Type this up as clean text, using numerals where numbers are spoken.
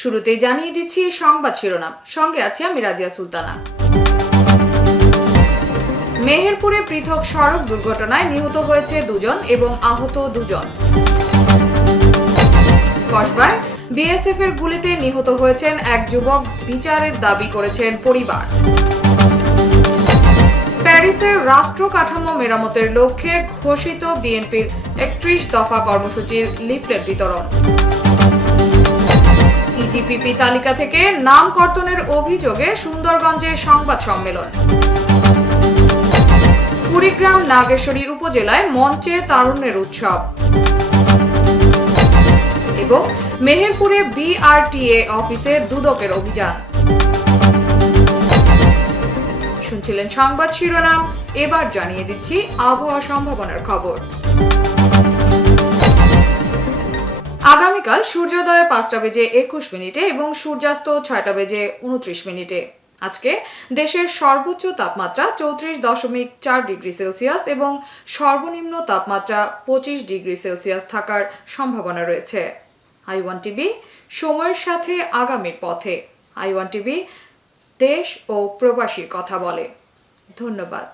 শুরুতেই জানিয়ে দিচ্ছি সংবাদ শিরোনাম, সঙ্গে আছে আমি রাজিয়া সুলতানা। মেহেরপুরে পৃথক সড়ক দুর্ঘটনায় নিহত হয়েছে 2 জন এবং আহত 2 জন। কসবায় বিএসএফ এর গুলিতে নিহত হয়েছেন এক যুবক, বিচারের দাবি করেছেন পরিবার। প্যারিসের রাষ্ট্র কাঠামো মেরামতের লক্ষ্যে ঘোষিত বিএনপির 31 দফা কর্মসূচির লিফলেট বিতরণ। ইজিপিপি তালিকা থেকে নাম কর্তনের অভিযোগে সুন্দরগঞ্জে সংবাদ সম্মেলন। কুড়িগ্রাম নাগেশ্বরী উপজেলায় মঞ্চে তারুণ্যের উৎসব এবং মেহেরপুরে বিআরটিএ অফিসে দুদকের অভিযান। শুনছিলেন সংবাদ শিরোনাম, এবার জানিয়ে দিচ্ছি আবহাওয়া সম্ভাবনার খবর। আগামীকাল সূর্যোদয় 5:21 এবং সূর্যাস্ত 6:29। আজকে দেশের সর্বোচ্চ তাপমাত্রা 34.4 ডিগ্রি সেলসিয়াস এবং সর্বনিম্ন তাপমাত্রা 25 ডিগ্রি সেলসিয়াস থাকার সম্ভাবনা রয়েছে। আই1 টিভি, সময়ের সাথে আগামীর পথে। আই1 টিভি, দেশ ও প্রবাসীর কথা বলে। ধন্যবাদ।